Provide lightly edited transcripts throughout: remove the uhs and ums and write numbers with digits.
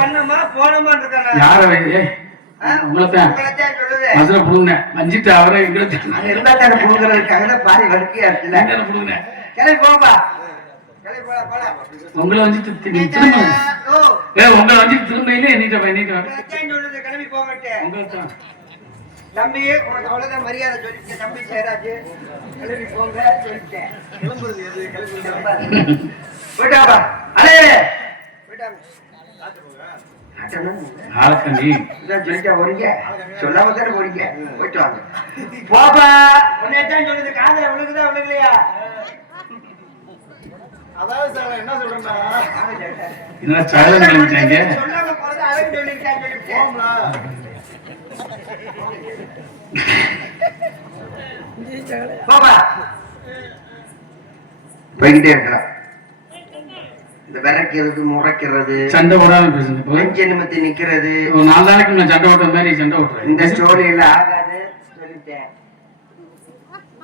பண்ணமா போனமா இருக்காங்க யார உங்களைத்தான் மதுரை புடுங்க மஞ்சிட்டு அவரை எங்களுக்கு இருந்தா தானே புடுங்கிறதுக்காக பாதி வர்க்கியா இருக்குல்ல புடுங்க கிளம்பி போப்பா உங்களை வந்து திரும்ப உங்களை வந்து திரும்ப கிளம்பி போக தம்பி உனக்கு அவ்வளவுதான் மரியாதை சொல்லிட்டேன் தம்பி சேராஜ் கிளம்பி போங்க சொல்லிட்டேன் போயிட்டாப்பா அலே போயிட்டாங்க சொல்லாம தானே போறீங்க போயிட்டு வாங்க போப்பா உன்னையத்தான் சொல்லுது காதல உனக்குதான் உனக்குலையா அதாவது சார் என்ன சொல்றேன்னா சொல்லாம போறது அழகு சொல்லிருக்கேன் சொல்லி போம்ல போப்பா போய்கிட்டே இருக்கலாம் இந்த விரக்கிறது முறைக்கிறது சண்டை போடாம பேசுங்க நெஞ்ச நிமித்தி நிக்கிறது 4 நாளைக்கு நான் சண்டை ஓட்டுற மாதிரி சண்டை ஓட்டுறேன் இந்த ஸ்டோரி எல்லாம் ஆகாது சொல்லிட்டேன்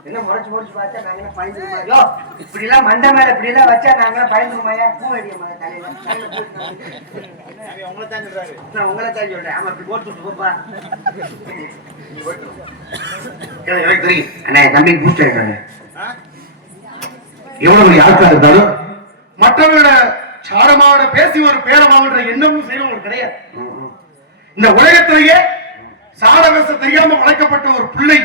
என்ன முறைச்சு முறைச்சு பார்த்தா நாங்க என்ன பயந்துருமாயோ இப்படி எல்லாம் மண்டை மேல இப்படி எல்லாம் வச்சா நாங்க பயந்துருமாயா பூ அடிய தலையில உங்களை தான் சொல்றாரு நான் உங்களை தான் சொல்றேன் ஆமா இப்படி போட்டு போப்பா எனக்கு தெரியும் அண்ணா தம்பி பூச்சி இருக்காங்க எவ்வளவு பெரிய ஆட்களா இருந்தாலும் மற்றவர்களோட சாரமாவோட பேசி ஒரு பேரமாவன்ற எண்ணமும் செய்யறவங்களுக்கு கிடையாது. இந்த உலகத்திலேயே சாரவச தெரியாம வளர்க்கப்பட்ட ஒரு பிள்ளை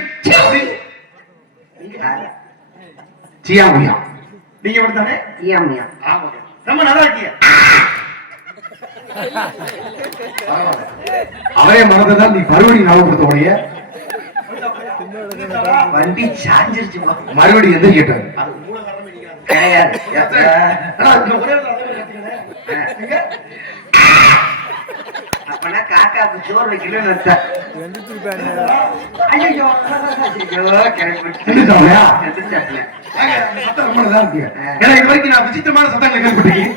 சியாமியா நீங்க மட்டும்தானே சியாமியா ரொம்ப நல்லா இருக்கீங்க. அவரே மறந்ததான் நீ மறுபடியும் ஞாபகப்படுத்த உடைய வண்டி சாஞ்சிருச்சு மறுபடியும் எந்த கேட்டாரு அப்பனா காக்காக்கு சோறு வைக்கணும்னு விசித்திரமான சத்தங்களை கேள்விப்பட்டிருக்கீங்க.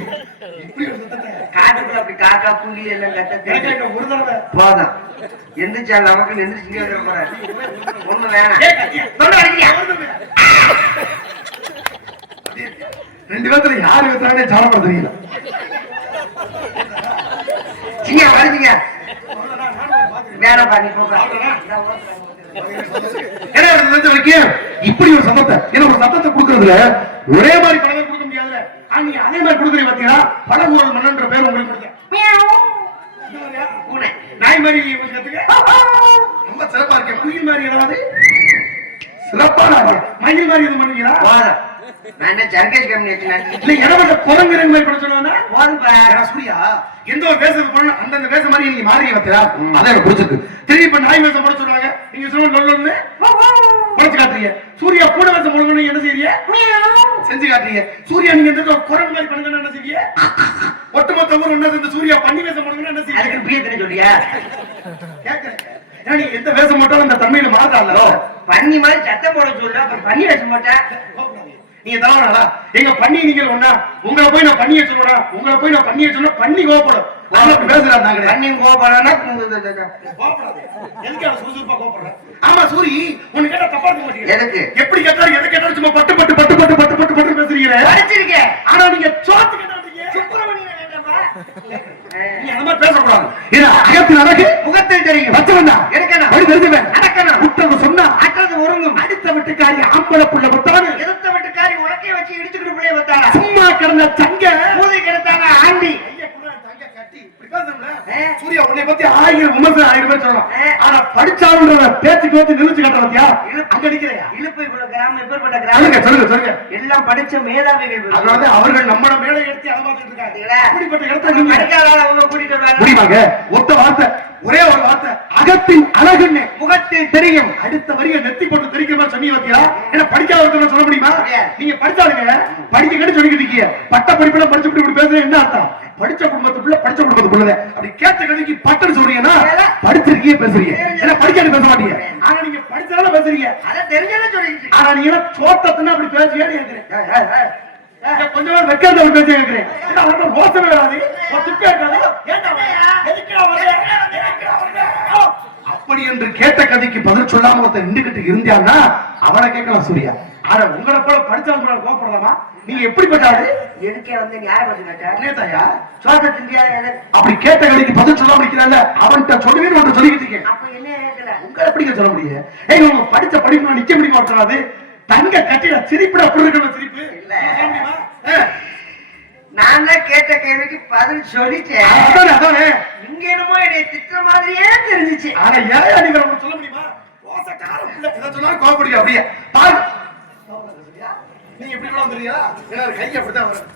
காட்டுக்குள்ள அப்படி காக்கா புள்ளி எல்லாம் கத்த ஒரு தடவை போதும் எந்திரிச்சா நமக்கு எந்திரிச்சு போறாரு ஒண்ணு வேணாம் 2 பேத்துல யாரு வைத்தானே சாலப்பட தெரியல. வருதுங்க வேணாம் பண்ணி இப்படி ஒரு சத்தத்தை ஒரு சத்தத்தை கொடுக்கறதுல ஒரே மாதிரி படத்தை கொடுக்க முடியாதுல. நீங்க அதே மாதிரி கொடுக்குறீங்க பாத்தீங்கன்னா படகுரல் மன்னன்ற பேர் உங்களுக்கு கொடுத்தேன். நாய் மாதிரி ரொம்ப சிறப்பா இருக்கேன். குயில் மாதிரி ஏதாவது சிறப்பான மயில் மாதிரி எதுவும் பண்ணுவீங்களா? எந்த ஒரு வேஷம் பண்ண அந்த வேஷம் மாதிரி நீங்க மாறி வைக்கிறா அதான் எனக்கு பிடிச்சிருக்கு. திரும்பி இப்ப நாய் வேஷம் போட சொல்றாங்க நீங்க சொல்லுங்க குறைச்சு காட்டுறீங்க. சூர்யா கூட வேஷம் போடணும்னு என்ன செய்யறீங்க? செஞ்சு காட்டுறீங்க. சூர்யா நீங்க இந்த குரங்கு மாதிரி பண்ணுங்க என்ன செய்ய? ஒட்டுமொத்த ஊர் ஒண்ணா சேர்ந்து சூர்யா பண்ணி வேஷம் போடணும்னு என்ன செய்ய? அதுக்கு பிரிய தெரியும் சொல்றியா? கேட்கிறேன். நீ எந்த வேஷம் போட்டாலும் அந்த தன்மையில மாறாதோ பண்ணி மாதிரி சத்தம் போட சொல்ற அப்புறம் பண்ணி வேஷம் போட்டா நீங்க தவறாடா எங்க பண்ணி நீங்க ஒண்ணா உங்களை போய் நான் பண்ணிய சொல்லுடா உங்களை போய் நான் பண்ணிய சொன்னா பண்ணி கோபப்படும். பேசுறாங்க பண்ணி கோபப்படனா எதுக்கு சுறுசுறுப்பா கோபப்படுற? ஆமா சூரி உனக்கு கேட்டா தப்பா இருக்க மாட்டீங்க. எதுக்கு எப்படி கேட்டாலும் எதை கேட்டாலும் சும்மா பட்டு பட்டு பட்டு பட்டு பட்டு பட்டு பட்டு பேசுறீங்க. படிச்சிருக்கேன் ஆனா நீங்க சோத்து கேட்டாட்டீங்க சுப்பிரமணியன் வேண்டாமா நீ அந்த மாதிரி பேசக்கூடாது. ஏன்னா அகத்தின் அழகு முகத்தில் தெரியும். வச்சவன் தான் எடுக்கணும் வழி தெரிஞ்சுவேன் நடக்கணும் குற்றது சொன்னா அற்றது ஒருங்கும் அடுத்த வீட்டுக்காரி ஆம்பளை புள்ள விட்டானு எதிர்த்த வீட்டுக்காரி உலக்கைய வச்சு இடிச்சுக்கிட்டு பிள்ளைய வந்தாளா சும்மா கிடந்த தங்க பூதை கிடத்தானா ஆண்டி சூர்யா உன்னை பத்தி 1000 விமர்சனம் 1000 பேர் சொல்லலாம். ஆனா படிச்சாலுன்ற பேச்சுக்கு வந்து நிறுத்தி கட்ட வந்தியா அங்க நிக்கிறையா? இழுப்பு இவ்வளவு கிராமம் எப்பேற்பட்ட கிராமம் சொல்லுங்க எல்லாம் படிச்ச மேதாவிகள். அதனால அவர்கள் நம்மள மேலே எடுத்து அலமாத்திட்டு இருக்காங்க. அப்படிப்பட்ட இடத்தை நீங்க படிக்காத அவங்க கூட்டிட்டு வருவாங்க. முடிவாங்க ஒத்த வார்த்தை ஒரே ஒரு வார்த்தை அகத்தின் அழகுன்னு முகத்தில் தெரியும். அடுத்த வரிய நெத்தி போட்டு தெரிக்கிற மாதிரி சொன்னீங்க பாத்தியா? என்ன படிக்காத சொல்ல முடியுமா? நீங்க படிச்சாலுங்க படிக்க சொல்லிக்கிட்டு இருக்கீங்க. பட்ட படிப்புல படிச்சு இப்படி பேசுறது என்ன அர்த்தம்? படிச்ச குடும்பத்துக்குள்ள படிச்ச குடும்பத்துக்குள்ள அப்படி கேட்ட கதைக்கு பட்டன்னு சொல்றீங்கன்னா படிச்சிருக்கீங்க பேசுறீங்க. ஏன்னா படிக்காத பேச மாட்டீங்க. ஆனா நீங்க படிச்சாலும் பேசுறீங்க. அத தெரிஞ்சத சொல்லிட்டு ஆனா நீங்க சோத்தத்துனா அப்படி பேசுறீங்கன்னு கேக்குறேன். கொஞ்சம் பேர் வைக்காத ஒரு பேச்சு கேக்குறேன். ஏன்னா அவன் ரோசமே வராது ஒரு துப்பே இருக்காது. அப்படி என்று கேட்ட கதைக்கு பதில் சொல்லாம ஒருத்தர் நின்றுகிட்டு இருந்தான்னா அவனை கேட்கலாம் சூர்யா. ஆனா உங்களை போல படிச்சாலும் கோபப்படலாமா? நீங்க எப்படிப்பட்டாரு எதுக்கே வந்து யாரை பத்தி கேட்டா என்ன தாயா சோத்த திண்டியா அப்படி கேட்ட கடைக்கு பதில் சொல்லாம இருக்கிறான்ல அவன்கிட்ட சொல்லுவேன்னு ஒன்று சொல்லிக்கிட்டு இருக்கேன். அப்ப என்ன கேட்கல உங்களை எப்படிங்க சொல்ல முடியும்? ஏய் உங்க படிச்ச படிப்பு நிக்க முடியுமா இருக்காது? தங்க கட்டில சிரிப்புட அப்படி இருக்கணும் சிரிப்பு இல்ல. சொல்ல முடியுமா? நான் தான் கேட்ட கேள்விக்கு பதில் சொல்லிட்டேன். அதானே அதானே. இங்க என்னமோ என்னை திட்டுற மாதிரியே தெரிஞ்சிச்சு. ஆனா ஏன் நீங்க உங்களுக்கு சொல்ல முடியுமா? ஓசக்காரம் இல்ல எதை சொன்னாலும் கோபப்படுங்க அப்படியே பாரு. நீங்க எப்படி கூட வந்துறீங்க? ஏன்னா கை அப்படிதான் வரும்.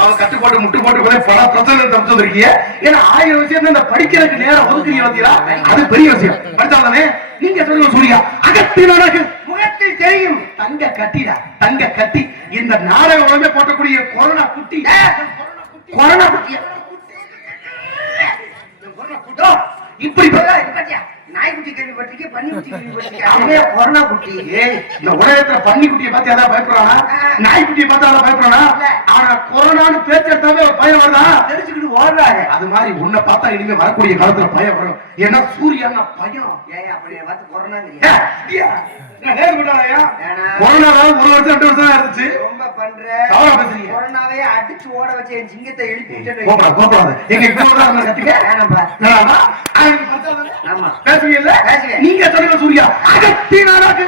அவன் கட்டு போட்டு முட்டு போட்டு போய் பல பிரச்சனை தப்பிச்சு வந்திருக்கீங்க. ஏன்னா 1000 விஷயம் இந்த படிக்கிறதுக்கு நேரம் ஒதுக்குறீங்க வந்தீங்களா? அது பெரிய விஷயம். படிச்சாதானே நீங்க சொல்லுங்க சூர்யா. அகத்தினருக்கு முகத்தில் தெரியும் தங்க கட்டிடா தங்க கட்டி இந்த நாடக உடம்பே போட்டக்கூடிய கொரோனா குட்டி கொரோனா குட்டி இப்படி நாய்க்குட்டி கேள்விப்பட்டிருக்கே பன்னிக்குட்டி கேள்விப்பட்டிருக்கே கொரோனா குட்டி. இந்த உலகத்துல பன்னிக்குட்டியை பார்த்து அதான் பயப்படுறானா? நாய்க்குட்டியை பார்த்து அதான் பயப்படுறானா? ஆனா கொரோனான்னு பேச்செடுத்தாவே ஒரு பயம் வருதா? தெரிஞ்சுக்கிட்டு ஓடுறாங்க. அது மாதிரி உன்னை பார்த்தா இனிமே வரக்கூடிய காலத்துல பயம் வரும். ஏன்னா சூர்யான்னா பயம். ஏன் அப்படி பார்த்து கொரோனா கொரோனா 1 வருஷம் 2 வருஷம் தான் இருந்துச்சு. ரொம்ப பண்ற தவறா பேசுறீங்க. கொரோனாவே அடிச்சு ஓட வச்சு என் சிங்கத்தை எழுப்பிட்டு கோபப்படாது. எங்க இப்ப வந்து கத்துக்க வேணாம்பா. வேணாமா? ஆமா பேசுவீங்கல்ல? பேசுவேன். நீங்க சொல்லுங்க சூர்யா. அகத்தினருக்கு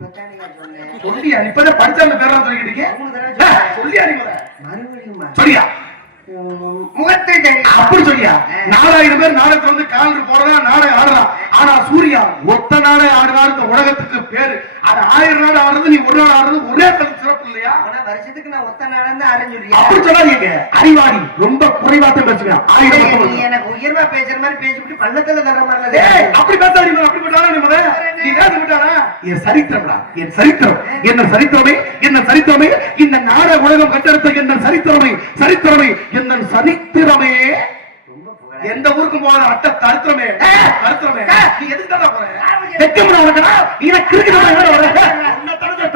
இப்பதானே சொன்னேன். சொல்லியா? இப்பதான் படிச்சாங்க பேரெல்லாம் சொல்லிக்கிட்டு இருக்கீங்க. 3 தடவை சொல்லியா நீ மறுபடியும் சொல்லியா? முகத்தை தெரியும். அப்படி சொல்லியா? 4000 பேர் நாடகத்துல வந்து காலண்டர் போடலாம் நாடகம் ஆடலாம். ஆனா சூர்யா ஒத்த நாடகம் ஆடுறாரு இந்த உலகத்துக்கு பேரு. அது 1000 நாடு ஆடுறது நீ ஒரு நாள் ஆடுறது ஒரே சிறப்பு இல்லையா? ஆனா வருஷத்துக்கு நான் ஒத்த நாடம் தான் ஆரம்பிச்சிருக்கேன். அப்படி சொல்லாதீங்க. அறிவாளி ரொம்ப குறைவாத்தான் பேசுவேன். 1000 நீ எனக்கு உயர்வா பேசுற மாதிரி பேசிவிட்டு பள்ளத்துல தர மாதிரி அப்படி பேசாதீங்க. அப்படி போட்டாலும் நீ பேச விட்டானா? என் சரித்திரம்டா என் சரித்திரம். என்ன சரித்திரமே என்ன சரித்திரமே இந்த நாடக உலகம் கட்டெடுத்த என்ன சரித்திரமே சரித்திரமே என்ன சரித்திரமே. எந்த ஊருக்கும் போற அட்ட தரித்திரமே தரித்திரமே. நீ எதுக்கு தான் போற? வெக்கமுடா உனக்குடா. நீ கிறுக்கிட்டு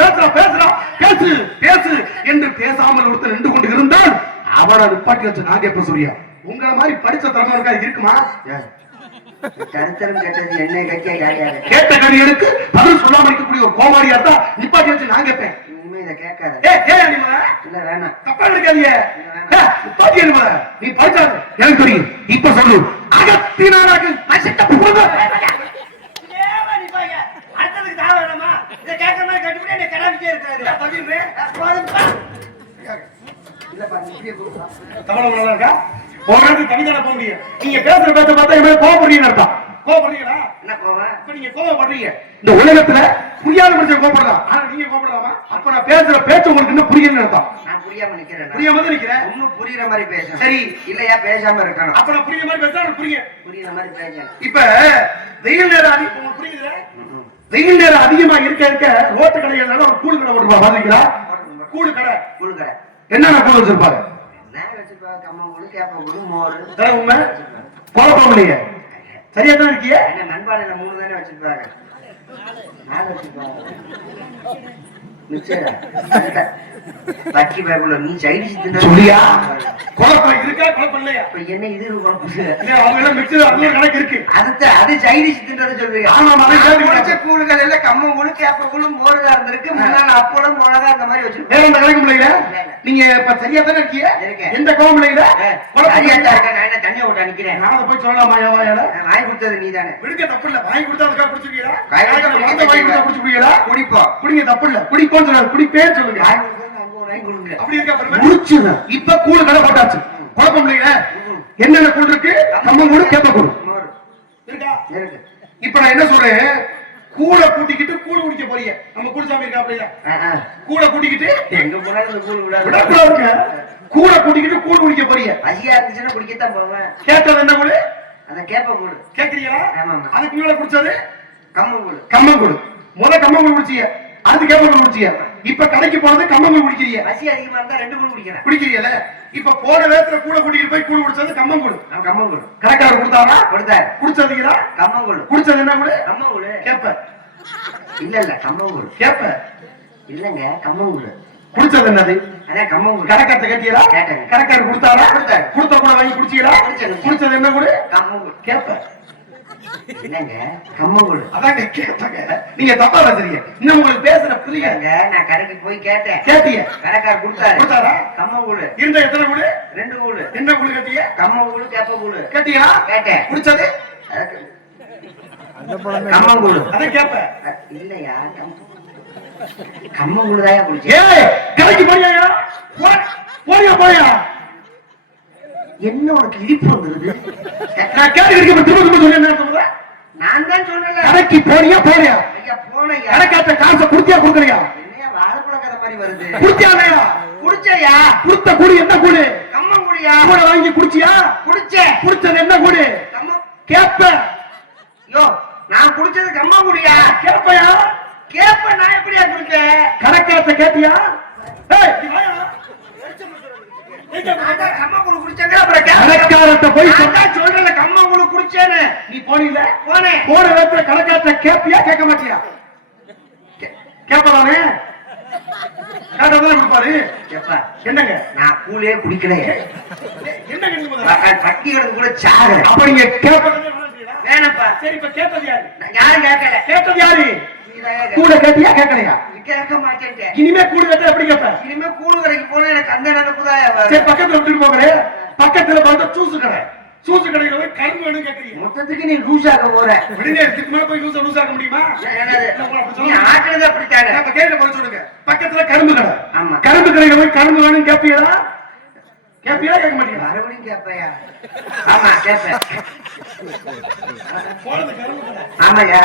பேசுறா பேசுறா பேசு பேசு என்று பேசாமல் ஒருத்தர் நின்று கொண்டு இருந்தால் அவனை நிப்பாட்டி வச்சு நான் கேட்ப சூர்யா. உங்களை மாதிரி படிச்ச திறமை இருக்கா இருக்குமா? சரித்திரம் கேட்டது என்னை கட்டியா யார் கேட்ட கடிகளுக்கு பதில் சொல்லாம இருக்கக்கூடிய ஒரு கோமாடியா தான் நிப்பாட்டி வச்சு நான் கேட்பேன். இனிமே இதை கேட்காத. இல்ல வேணாம். தப்பா எடுக்காதீங்க. நிப்பாட்டி அனிமல நீ படிச்சாது எனக்கு தெரியும். இப்ப சொல்லு. அகத்தினருக்கு அசிட்ட புடுங்க. அடுத்ததுக்கு தாவ வேணாமா? இதை கேட்கற மாதிரி கட்டுப்படி என்னை கடாவிட்டே இருக்காரு. பதில் போதும்பா. இல்ல பாருங்க இப்படியே கொடுப்பா. தமிழ் நல்லா இருக்கா? போறது தனிதான போக முடியும். நீங்க பேசுற பேச்ச பார்த்தா இவன் கோபப்படுறீங்க அர்த்தம். கோபப்படுறீங்களா? என்ன கோவம்? இப்ப நீங்க கோபப்படுறீங்க. இந்த உலகத்துல புரியாத மனுஷன் கோபப்படலாம். ஆனா நீங்க கோபப்படலாமா? அப்ப நான் பேசுற பேச்சு உங்களுக்கு இன்னும் புரியலன்னு அர்த்தம். நான் புரியாம நிக்கிறேன். புரியாம தான் நிக்கிறேன். இன்னும் புரியுற மாதிரி பேசணும். சரி இல்லையா பேசாம இருக்கணும். அப்ப நான் புரியுற மாதிரி பேசுறேன் புரியுங்க. புரியுற மாதிரி பேசணும். இப்ப வெயில் நேரம் உங்களுக்கு புரியுதுல? வெயில் நேரம் அதிகமா இருக்க இருக்க ரோட்டு கடைகள்னால ஒரு கூழ் கடை போட்டுருப்பா. பாத்தீங்களா? கூழ் கடை. கூழ் கடை என்னென்ன கூழ் வச்சிருப்பாரு? கம்மங்கூழ் கேப்பங்கூழ் மோர் உண்மை குழப்பம் இல்லையே. சரியா தான் இருக்கிய? என்ன மண்பானையில 3 தானே வச்சிருப்பாங்க. 4 வச்சிருப்பாங்க. பக்கி பேக்குள்ள நீ சைடு சொல்லியா? குழப்பம் இருக்கா குழப்பம் இல்லையா? இப்ப என்ன இது குழப்பம்? அவங்க எல்லாம் மிக்சர் அது ஒரு கணக்கு இருக்கு. அது சைடு சித்துன்றத சொல்றீங்க. ஆமா உடைச்ச கூழுகள் எல்லாம் கம்மங்கூழ் கேப்பங்கூழ் மோர் தான் இருந்திருக்கு. முன்னாள் அப்பளம் மிளகா அந்த மாதிரி வச்சிருக்கோம். வேற எந்த கணக்கு இல்லையா? நீங்க இப்ப சரியா தானே இருக்கீங்க? எந்த கோபம் இல்லையா? சரியா தான் இருக்க. நான் என்ன தண்ணியை விட்டு அனுக்கிறேன். நான் போய் சொல்லலாமா? வாங்கி கொடுத்தது நீ தானே. விடுங்க தப்பு இல்ல. வாங்கி கொடுத்தா அதுக்காக குடிச்சுக்கீங்களா? வாங்கி கொடுத்தா குடிச்சுக்கீங்களா? குடிப்போம். குடிங்க தப்பு இல்ல. குடிப்போன்னு சொல்லாது. குடிப்பேன்னு சொல்லுங்க. அப்படி இருக்கா? முடிச்சுங்க. இப்ப கூழ் கடை போட்டாச்சு. குழப்பம் இல்லையா? என்னென்ன கூழ் இருக்கு? கம்மங்கூழ் கேப்பக்கூழ் இருக்கா? இருக்கு. இப்ப நான் என்ன சொல்றேன்? கூழ கூட்டிக்கிட்டு கூழ் குடிக்க போறீங்க. நம்ம கூழ்சாமி இருக்கா அப்படில? கூழ கூட்டிக்கிட்டு எங்க போனாலும் கூழ் விடாது. கூழ கூட்டிக்கிட்டு கூழ் குடிக்க போறீங்க. பசியா இருந்துச்சுன்னா குடிக்கத்தான் போவேன். கேட்டது என்ன கூழ்? அத கேப்பக்கூழ். கேக்குறீங்களா? ஆமா. அதுக்கு முன்னால குடிச்சது கம்மங்கூழ். கம்மங்கூழ். கம்மங்கூழ் குடிச்சீங்க. அது கேப்பக்கூழ் குடிச்சீங்க. இப்ப கடைக்கு போனது கம்மங்கூழ் குடிக்கிறீங்க. பசி அதிகமா இருந்தா 2 கூழ் குடிக்கிறேன். குடிக்கிறீங்கல? இப்ப போன வேத்துல கூட கூட்டிட்டு போய் கூழ் குடிச்சது கம்மங்கூழ். கம்மங்கூழ். கடைக்காரர் கொடுத்தாரா? கொடுத்தார். குடிச்சதுங்களா? கம்மங்கூழ். குடிச்சது என்ன கூழ்? கம்மங்கூழ். கேப்ப. இல்ல கம்மங்கூழ். கேப்ப. இல்லங்க கம்மங்கூழ். குடிச்சது என்னது? அதான் கம்மங்கூழ். கடைக்காரத்தை கேட்டீங்களா? கேட்டேன். கடைக்காரர் கொடுத்தாரா? கொடுத்தார். கொடுத்த கூட வாங்கி குடிச்சீங்களா? குடிச்சது என்ன கூழ்? கம்மங்கூழ். கேப்ப. என்னங்க கம்மங்கூழ் அதாங்க கேட்பாங்க. நீங்க தப்பா பேசுறீங்க. இன்னும் உங்களுக்கு பேசுற புரியுங்க. நான் கடைக்கு போய் கேட்டேன். கேட்டீங்க? கடைக்கார் கொடுத்தாரா? கம்மங்கூழ் இருந்த எத்தனை கூழு? 2 கூழு. என்ன கூழு கேட்டீங்க? கம்மங்கூழ் கேப்ப கூழு. கேட்டீங்களா? கேட்டேன். குடிச்சது? கம்மங்கூழ். அத கேப்ப. இல்லையா கம்மங்கூழ் தான் குடிச்சேன். ஏய் கடைக்கு போறியா? போறியா? என்ன உனக்கு இடிப்பு வந்துருது? நான் கேட்கிறேன் திரும்ப சொல்லி என்ன சொல்ற? நான் தான் சொல்லல. கடைக்கு போறியா? ஐயா போனையா. கடைக்காட்ட காசை குடுத்தியா குடுக்கலையா? என்னையா வாழைப்பழ கதை மாதிரி வருது? குடிச்சாலையா? குடிச்சையா? குடுத்த கூடி என்ன கூடு? கம்மங்கூழியா? கூட வாங்கி குடிச்சியா? குடிச்சேன். குடிச்சது என்ன கூடு? கேப்ப. யோ நான் குடிச்சது கம்மங்கூழியா? கேப்பையா? கேப்ப நான் எப்படியா குடிச்சேன்? கடைக்காட்ட கேட்டியா? ஏய் நீ வாயா. கம்மங்கூழ் குடிச்சேங்க. அப்புறம் கடைக்காரட்ட போய் சொல்றேன் கம்மங்கூழ் குடிச்சேன்னு. நீ போனீல? போனேன். போன நேரத்துல கடைக்காட்ட கேப்பியா கேட்க மாட்டியா? கேப்பதானே? கேட்டதானே கொடுப்பாரு. கேப்பா என்னங்க நான் கூழே குடிக்கலையே. என்னங்க நீங்க பட்டி கிடந்து கூட சாகுறேன். அப்ப நீங்க கேப்ப வேணப்பா. சரி இப்ப கேட்டது யாரு? யாரும் கேட்கல. கேட்டது யாரு? நீதான் கூட கேட்டியா கேட்கலையா? கேட்க மாட்டேன். இனிமே கூடு கேட்டா எப்படி கேட்ப? இனிமே கூழு கடைக்கு போனா எனக்கு அந்த நினைப்புதான் சரி பக்கத்துல விட்டுட்டு போகிறே. பக்கத்துல பார்த்தா ஜூஸ் கடை. ஜூஸ் கடையில போய் கரும்பு வேணும் கேட்கறீங்க. மொத்தத்துக்கு நீ லூஸ் ஆக போற. விடுங்க இதுக்கு மேல போய் லூஸ் ஆக முடியுமா? நீ ஆக்குறது அப்படித்தானே. அப்ப கேட்க போய் சொல்லுங்க. பக்கத்துல கரும்பு கடை. ஆமா. கரும்பு கடையில போய் கரும்பு வேணும் கேட்பீங்களா? கேட்பீங்களா கேட்க மாட்டீங்களா? மறுபடியும் கேட்பையா? ஆமா கேட்பேன். ஆமாயா.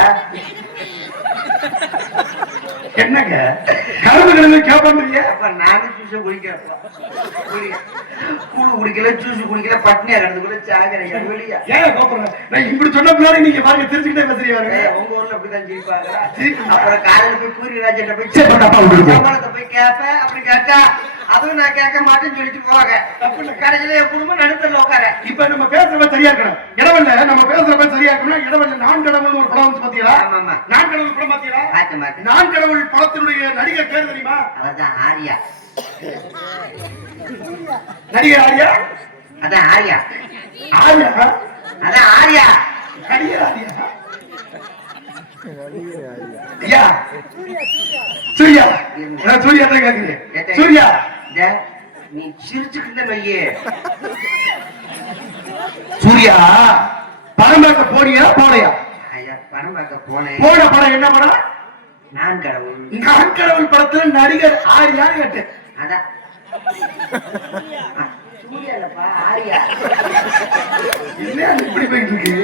என்னங்க கரும்பு கடையில கேட்பாங்க? அப்ப நானும் ஜூஸ் குடிக்கிறேன். கூழு குடிக்கல ஜூஸ் குடிக்கல பட்னியா கிடந்து கூட சாகுறேன். வெளியா ஏன் கோபுரம்? நான் இப்படி சொன்ன பின்னாடி நீங்க பாருங்க தெரிஞ்சுக்கிட்டே பேசுறீங்க. உங்க ஊர்ல அப்படிதான் ஜெயிப்பாங்க. அப்புறம் காலையில போய் பூரி ராஜன் போய் சம்பளத்தை போய் கேட்பேன். அப்படி கேட்டா அதுவும் நான் கேட்க மாட்டேன்னு சொல்லிட்டு போவாங்க. கடைசியில என் குடும்பம் நடுத்தல உட்கார. இப்ப நம்ம பேசுறப்ப சரியா இருக்கணும். இடவல்ல நம்ம பேசுறப்ப சரியா இருக்கணும். இடவல்ல நான் கடவுள் ஒரு படம் வந்து பாத்தீங்களா? ஆமா. நான் கடவுள் படம் பாத்தீங்களா? மாட்டேன். நான் கடவுள் படத்தினுடைய நடிகர் பேர் தெரியுமா? அதான் ஆரியா. நடிகர் ஆரியா? அதான் ஆரியா. ஆரியா? அதான் ஆரியா. நடிகர் ஆரியா? ஐயா சூர்யா. நான் சூர்யா தான் கேக்குறேன். சூர்யா நீ சிரிச்சுக்கிட்ட நொய்யே. சூர்யா படம் பார்க்க போனியா போனையா? ஐயா படம் பார்க்க போனேன். போன படம் என்ன படம்? நான் கடவுள். நான் கடவுள் படத்துல நடிகர் ஆரியா கேட்டேன். அதான் சூர்யா இல்லப்பா ஆரியா. என்ன இப்படி போயிட்டு இருக்கு?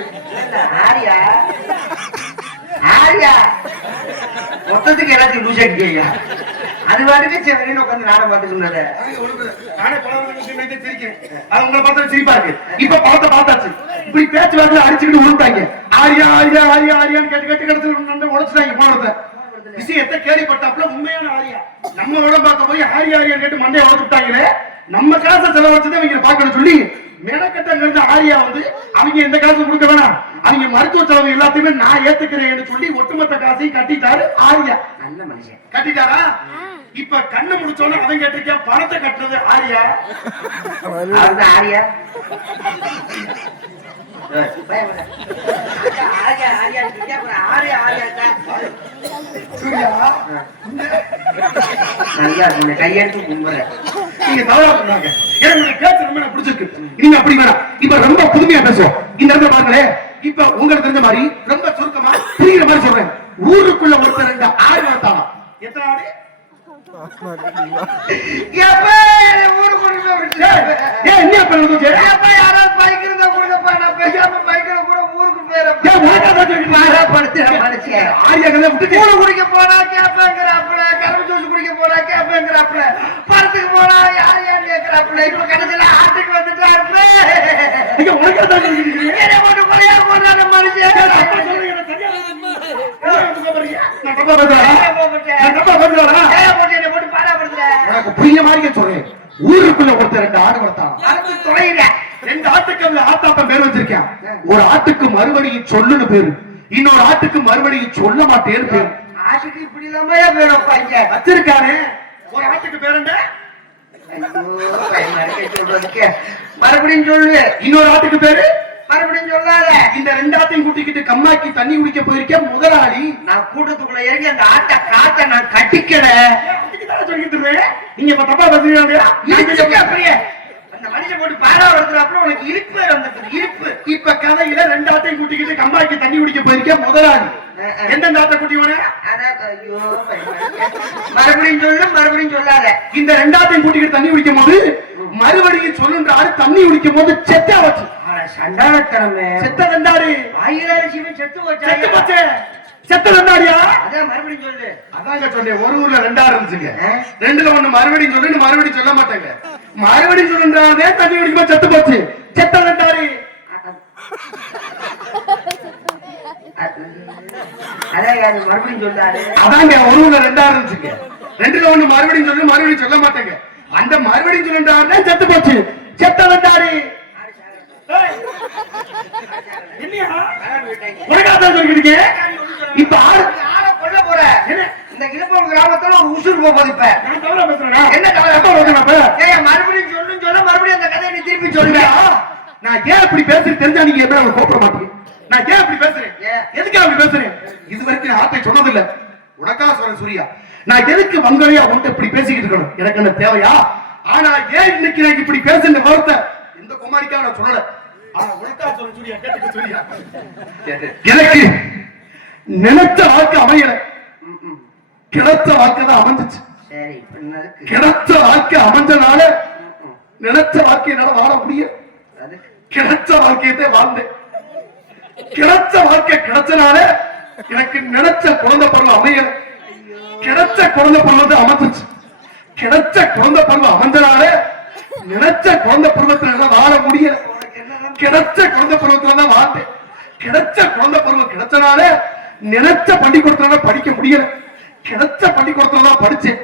ஆரியா ஆரியா. மொத்தத்துக்கு எல்லாத்தையும் லூஸ் அடிக்கையா. அது வாட்டுக்கு சரி உட்காந்து நானும் பார்த்துக்கிட்டு நானே படம் சிரிக்கிறேன். அது உங்களை பார்த்தா சிரிப்பா இருக்கு. இப்ப படத்தை பார்த்தாச்சு. இப்படி பேச்சு வாக்குல அடிச்சுக்கிட்டு உருட்டாங்க. ஆரியா ஆரியா ஆரியா ஆரியான்னு கேட்டு கேட்டு கிடத்து உடைச்சுட்டாங்க போனத. விஷயத்தை கேள்விப்பட்டாப்புல உண்மையான ஆரியா நம்ம உடம்பு பார்க்க போய் ஆரியா ஆரியான்னு கேட்டு மண்டையை உடைச்சுட்டாங்களே. நம்ம காசை செலவழிச்சதை அவங்க பார்க்கணும் சொல்லி மெனக்கட்ட ஆரியா வந்து அவங்க எந்த காசு கொடுக்க வேணாம். அவங்க மருத்துவ செலவு எல்லாத்தையுமே நான் ஏத்துக்கிறேன்னு சொல்லி ஒட்டுமொத்த காசையும் கட்டிட்டாரு ஆரியா. நல்ல மனுஷன் கட்டிட்டாரா? இப்ப கண்ணு முடிச்சோன்னு அவன் கேட்டிருக்க பணத்தை கட்டுறது ஆரியா. ஆரியா கையெழுத்து கும்புறேன். நீங்க தவறா சொன்னாங்க. எனக்கு பேச்சு ரொம்ப எனக்கு பிடிச்சிருக்கு. நீங்க அப்படி வேணாம். இப்ப ரொம்ப புதுமையா பேசுவோம். இந்த இடத்துல பாருங்களேன். இப்ப உங்களுக்கு தெரிஞ்ச மாதிரி ரொம்ப சுருக்கமா புரியுற மாதிரி சொல்றேன். ஊருக்குள்ள ஒருத்தர் 2 ஆடு வளர்த்தானா? எத்தனை ஆடு? யாராவது பைக் இருந்தா கொடுங்கப்பா. நான் பேசாம பைக்ல கூட ஊருக்கு போயிடறேன். குடிக்க போனா கேப்பேங்கிறாப்புல. கரும்பு ஜூஸ் குடிக்க போனா கேப்பேங்கிறாப்புல. படத்துக்கு போனா யார் யார் கேட்கிறாப்புல. இப்ப கடைசியில ஆட்டுக்கு வந்துட்டாருப்ப. ஊருக்குள்ள ஒருத்தர் 2 ஆடு வளர்த்தான். 2 ஆட்டுக்கு ஆத்தாப்ப பேர் வச்சிருக்கேன். ஒரு ஆட்டுக்கு மறுபடியும் சொல்லுன்னு பேரு, இன்னொரு ஆட்டுக்கு மறுபடியும் சொல்ல மாட்டேன்னு பேரு. ஆட்டுக்கு இப்படி இல்லாமயா பேர் வைப்பாங்க வச்சிருக்காரு. ஒரு ஆட்டுக்கு பேர் என்ன? மறுபடியும் சொல்லு. இன்னொரு ஆட்டுக்கு பேரு மறுபடியும் சொல்லாத. இந்த ரெண்டாத்தையும் கூட்டிக்கிட்டு கம்மாக்கி தண்ணி குடிக்க போயிருக்கேன் முதலாளி. நான் கூட்டத்துக்குள்ள இறங்கி அந்த ஆட்ட காத்த நான் கட்டிக்கல. சொல்லிட்டு இருக்கேன். நீங்க இப்ப தப்பா பேசுறீங்க. அப்படியே அந்த மனுஷன் போட்டு பாரா வருதுறாப்புல உனக்கு இருப்பு வந்துட்டு இருப்பு. இப்ப கதையில ரெண்டாத்தையும் கூட்டிக்கிட்டு கம்மாக்கி தண்ணி குடிக்க போயிருக்கேன் முதலாளி. எந்தெந்த ஆட்டை கூட்டி போன? ஐயோ மறுபடியும் சொல்லு, மறுபடியும் சொல்லாத. இந்த ரெண்டாத்தையும் கூட்டிக்கிட்டு தண்ணி குடிக்கும் போது மறுபடியும் சொல்லுன்றாரு. தண்ணி குடிக்கும் போது செத்தா வச்சு சண்டாளத்தனமே. செத்த ரெண்டாடு ஆயிரம் செத்து செத்து போச்சு. செத்த ரெண்டாடியா? அதான் மறுபடியும் சொல்லு. அதாங்க சொன்னேன். ஒரு ஊர்ல ரெண்டாடு இருந்துச்சுங்க. ரெண்டுல ஒண்ணு மறுபடியும் சொல்லு, மறுபடியும் சொல்ல மாட்டாங்க. மறுபடியும் சொல்லுன்றாரு. தண்ணி குடிக்கும் போது செத்து போச்சு. செத்த ரெண்டாடு. அதான் மறுபடியும் சொல்லாரு. அதாங்க ஒரு ஊர்ல ரெண்டாடு இருந்துச்சுங்க. ரெண்டுல ஒண்ணு மறுபடியும் சொல்லு, மறுபடியும் சொல்ல மாட்டாங்க. அந்த மறுபடியும் சொல்லுன்றாரு. செத்து போச்சு. செத்த ரெண்டாடு. இப்ப ஆளை கொல்ல போற. இந்த இழுப்பம் கிராமத்துல ஒரு உசுர் போகுது. இப்ப என்ன மறுபடியும் சொல்லுன்னு சொல்ல மறுபடியும் அந்த கதையை நீ திருப்பி சொல்லுங்க. நான் ஏன் இப்படி பேசுறேன் தெரிஞ்சா நீங்க என்ன கோப்பட மாட்டீங்க. நான் ஏன் இப்படி பேசுறேன்? எதுக்கு அப்படி பேசுறேன்? இது வரைக்கும் நான் ஆட்டை சொன்னதில்லை. உனக்கா சொல்றேன் சூர்யா. நான் எதுக்கு வங்கலையா உன்கிட்ட இப்படி பேசிக்கிட்டு இருக்கணும்? எனக்கு என்ன தேவையா? ஆனா ஏன் இன்னைக்கு நான் இப்படி பேசுற வார்த்தை இந்த குமாரிக்கா நான் சொல்லல. எனக்கு நினைச்ச வாழ்க்கை அமையல. கிடைச்ச வாழ்க்கை தான் அமைஞ்சிச்சு. கிடைச்ச வாழ்க்கை அமைஞ்சனால நினைச்ச வாழ்க்கையினால வாழ முடியும். கிடைச்ச வாழ்க்கையத்தை வாழ்ந்தேன். கிடைச்ச வாழ்க்கை கிடைச்சனால எனக்கு நினைச்ச குழந்தை பருவம் அமையல. கிடைச்ச குழந்தை பருவத்தை அமைஞ்சிச்சு. கிடைச்ச குழந்தை பருவம் அமைஞ்சனால நினைச்ச குழந்தை பருவத்தினால வாழ முடியல. கிடைச்ச குழந்தை பருவத்துல தான் வாழ்ந்தேன். கிடைச்ச குழந்தை பருவம் கிடைச்சனால நினைச்ச பள்ளிக்கூடத்துல படிக்க முடியல. கிடைச்ச பள்ளிக்கூடத்துல தான் படிச்சேன்.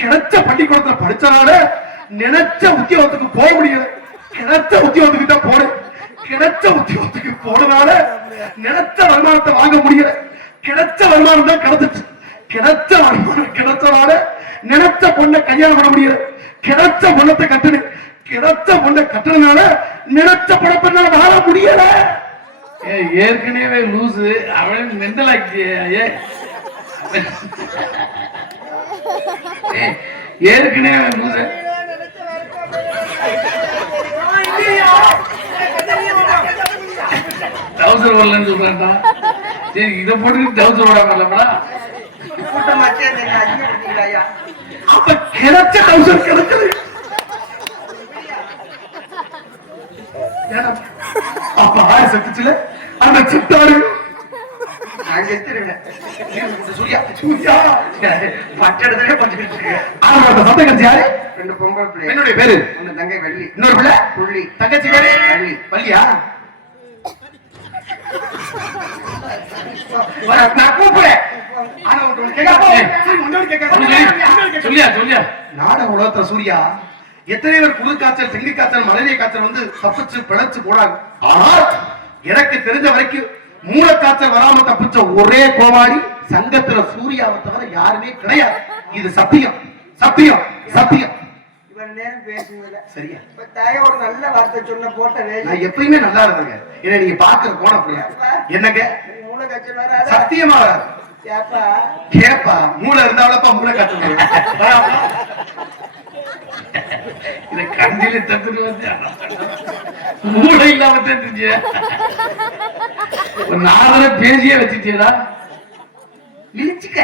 கிடைச்ச பள்ளிக்கூடத்துல படிச்சனால நினைச்ச உத்தியோகத்துக்கு போக முடியல. கிடைச்ச உத்தியோகத்துக்கு தான் போனேன். கிடைச்ச உத்தியோகத்துக்கு போனனால நினைச்ச வருமானத்தை வாங்க முடியல. கிடைச்ச வருமானம் தான் கிடைச்சிச்சு. கிடைச்ச வருமானம் கிடைச்சனால நினைச்ச பொண்ணை கல்யாணம் பண்ண முடியல. கிடைச்ச பொண்ணத்தை கட்டுனேன். கிடைச்ச பொண்ணை கட்டுறதுனால நினைச்ச படப்பெண்ணால வாழ முடியல. ஏற்கனவே லூசு அவன் மெண்டல் ஆக்கிய. ஏற்கனவே லூசு. டவுசர் வரலன்னு சொல்றான்டா. சரி இதை போட்டு டவுசர் ஓடாம இல்லப்படா. அப்ப கிடைச்ச டவுசர் கிடைச்சது. அப்ப ஆறு செத்துச்சுல அந்த சித்தாரு என்னுடைய பேரு தங்கை வள்ளி. இன்னொரு பிள்ளை புள்ளி. தங்கச்சி பேரு வள்ளி. வள்ளியா? நான் கூப்பிடுறேன். சொல்லியா சொல்லியா. நாடக உலகத்துல சூர்யா எத்தனை பேர் குளிர் காய்ச்சல், டெங்கு காய்ச்சல், மலேரியா காய்ச்சல் வந்து தப்பிச்சு பிழைச்சு போனாங்க. ஆனால் எனக்கு தெரிஞ்ச வரைக்கும் மூலக்காய்ச்சல் வராம தப்பிச்ச ஒரே கோமாளி சங்கத்துல சூர்யாவை தவிர யாருமே கிடையாது. இது சத்தியம் சத்தியம் சத்தியம். இவன் நேரம் பேசுவதில்ல. சரியா? இப்ப தாய ஒரு நல்ல வார்த்தை சொன்ன போட்ட நான் எப்பயுமே நல்லா இருந்தேங்க. ஏன்னா நீங்க பாக்குற கோணம் அப்படியா என்னங்க? மூளை காய்ச்சல் வராது. சத்தியமா வராது. கேப்பா மூளை இருந்தாவளப்பா மூளை காய்ச்சல். இத கண்டில தத்துட்டு வந்து மூளை இல்லாம தெரிஞ்சு ஒரு நாதர பேசியே வச்சுட்டீங்களா? இழிச்சுக்க